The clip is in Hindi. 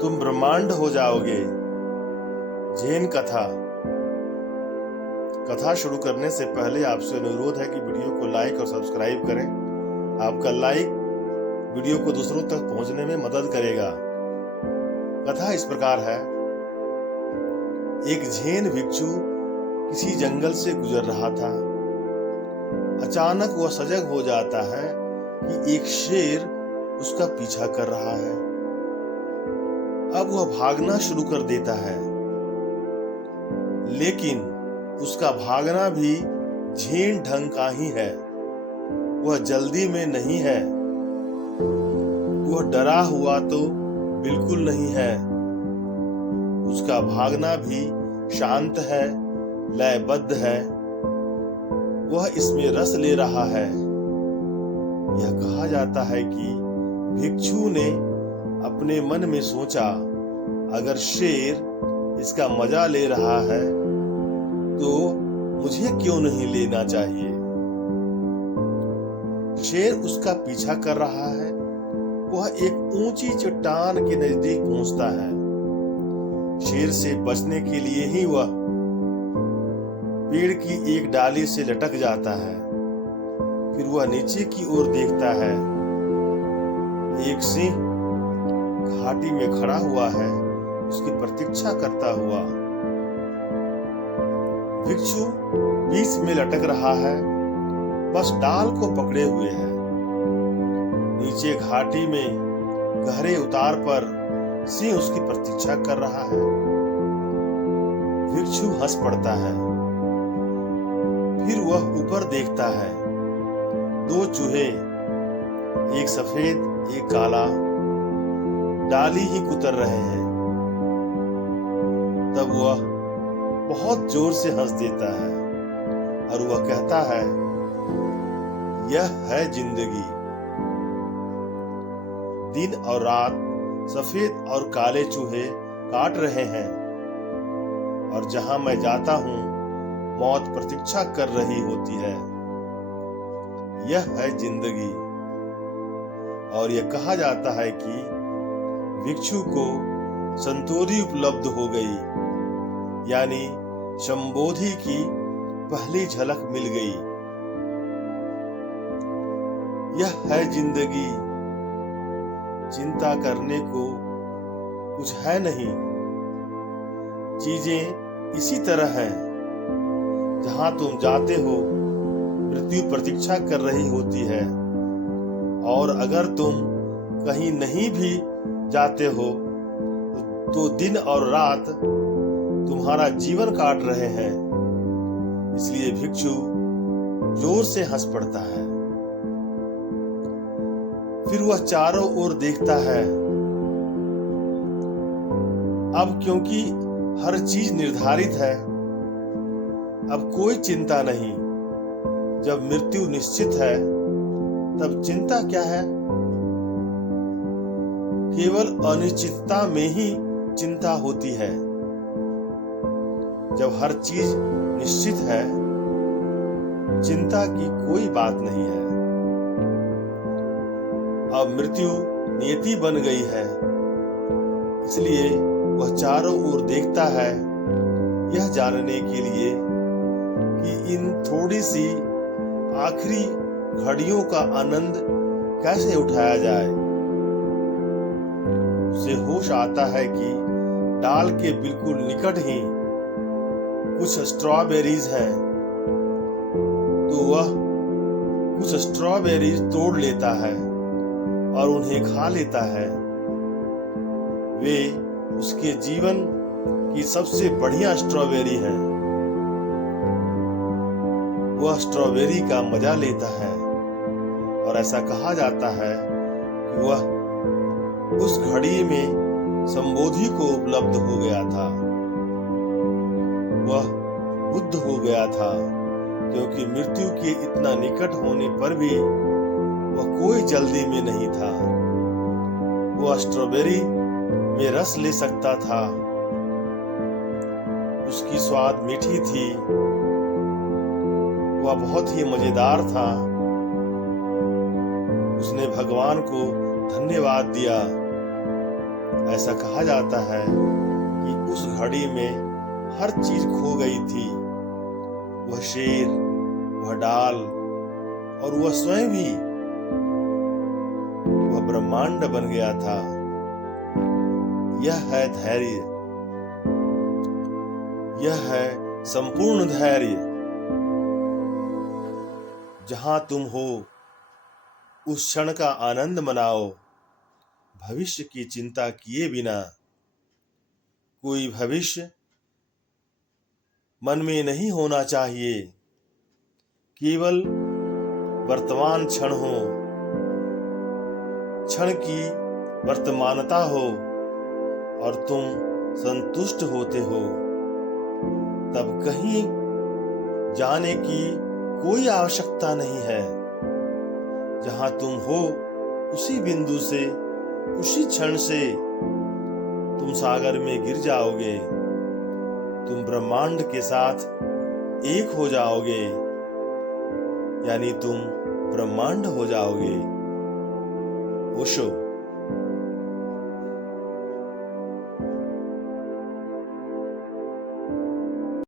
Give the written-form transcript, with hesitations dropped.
तुम ब्रह्मांड हो जाओगे। जैन कथा शुरू करने से पहले आपसे अनुरोध है कि वीडियो को लाइक और सब्सक्राइब करें। आपका लाइक वीडियो को दूसरों तक पहुंचने में मदद करेगा। कथा इस प्रकार है। एक जैन भिक्षु किसी जंगल से गुजर रहा था। अचानक वह सजग हो जाता है कि एक शेर उसका पीछा कर रहा है। अब वह भागना शुरू कर देता है, लेकिन उसका भागना भी जैन ढंग का ही है। वह जल्दी में नहीं है, वह डरा हुआ तो बिल्कुल नहीं है। उसका भागना भी शांत है, लयबद्ध है। वह इसमें रस ले रहा है। यह कहा जाता है कि भिक्षु ने अपने मन में सोचा, अगर शेर इसका मजा ले रहा है तो मुझे क्यों नहीं लेना चाहिए। शेर उसका पीछा कर रहा है। वह एक ऊंची चट्टान के नजदीक पहुंचता है। शेर से बचने के लिए ही वह पेड़ की एक डाली से लटक जाता है। फिर वह नीचे की ओर देखता है। एक सिंह घाटी में खड़ा हुआ है, उसकी प्रतीक्षा करता हुआ। भिक्षु बीच में लटक रहा है, बस डाल को पकड़े हुए है। नीचे घाटी में गहरे उतार पर सिंह उसकी प्रतीक्षा कर रहा है। भिक्षु हंस पड़ता है। फिर वह ऊपर देखता है। दो चूहे, एक सफेद एक काला, डाली ही कुतर रहे हैं। तब वह बहुत जोर से हंस देता है और वह कहता है, यह है जिंदगी। दिन और रात सफेद और काले चूहे काट रहे हैं और जहां मैं जाता हूं मौत प्रतीक्षा कर रही होती है। यह है जिंदगी। और यह कहा जाता है कि भिक्षु को संतोषी उपलब्ध हो गई, यानी संबोधि की पहली झलक मिल गई। यह है जिंदगी। चिंता करने को कुछ है नहीं। चीजें इसी तरह हैं। जहां तुम जाते हो मृत्यु प्रतीक्षा कर रही होती है, और अगर तुम कहीं नहीं भी जाते हो तो दिन और रात तुम्हारा जीवन काट रहे हैं। इसलिए भिक्षु जोर से हंस पड़ता है। फिर वह चारों ओर देखता है। अब क्योंकि हर चीज निर्धारित है, अब कोई चिंता नहीं। जब मृत्यु निश्चित है तब चिंता क्या है। केवल अनिश्चितता में ही चिंता होती है। जब हर चीज निश्चित है, चिंता की कोई बात नहीं है। अब मृत्यु नियति बन गई है, इसलिए वह चारों ओर देखता है, यह जानने के लिए कि इन थोड़ी सी आखिरी घड़ियों का आनंद कैसे उठाया जाए। उसे होश आता है कि डाल के बिल्कुल निकट ही कुछ स्ट्रॉबेरीज हैं, तो वह कुछ स्ट्रॉबेरीज तोड़ लेता है और उन्हें खा लेता है। वे उसके जीवन की सबसे बढ़िया स्ट्रॉबेरी है। वह स्ट्रॉबेरी का मजा लेता है और ऐसा कहा जाता है कि वह उस घड़ी में संबोधि को उपलब्ध हो गया था। वह बुद्ध हो गया था, क्योंकि मृत्यु के इतना निकट होने पर भी वह कोई जल्दी में नहीं था। वह स्ट्रॉबेरी में रस ले सकता था। उसकी स्वाद मीठी थी। वह बहुत ही मजेदार था। उसने भगवान को धन्यवाद दिया ऐसा कहा जाता है कि उस घड़ी में हर चीज खो गई थी, वह शेर, वह डाल और वह स्वयं भी, वह ब्रह्मांड बन गया था। यह है धैर्य, यह है संपूर्ण धैर्य। जहां तुम हो उस क्षण का आनंद मनाओ, भविष्य की चिंता किए बिना। कोई भविष्य मन में नहीं होना चाहिए, केवल वर्तमान क्षण हो, क्षण की वर्तमानता हो और तुम संतुष्ट होते हो, तब कहीं जाने की कोई आवश्यकता नहीं है। जहां तुम हो उसी बिंदु से, उसी क्षण से तुम सागर में गिर जाओगे, तुम ब्रह्मांड के साथ एक हो जाओगे, यानी तुम ब्रह्मांड हो जाओगे। ओशो।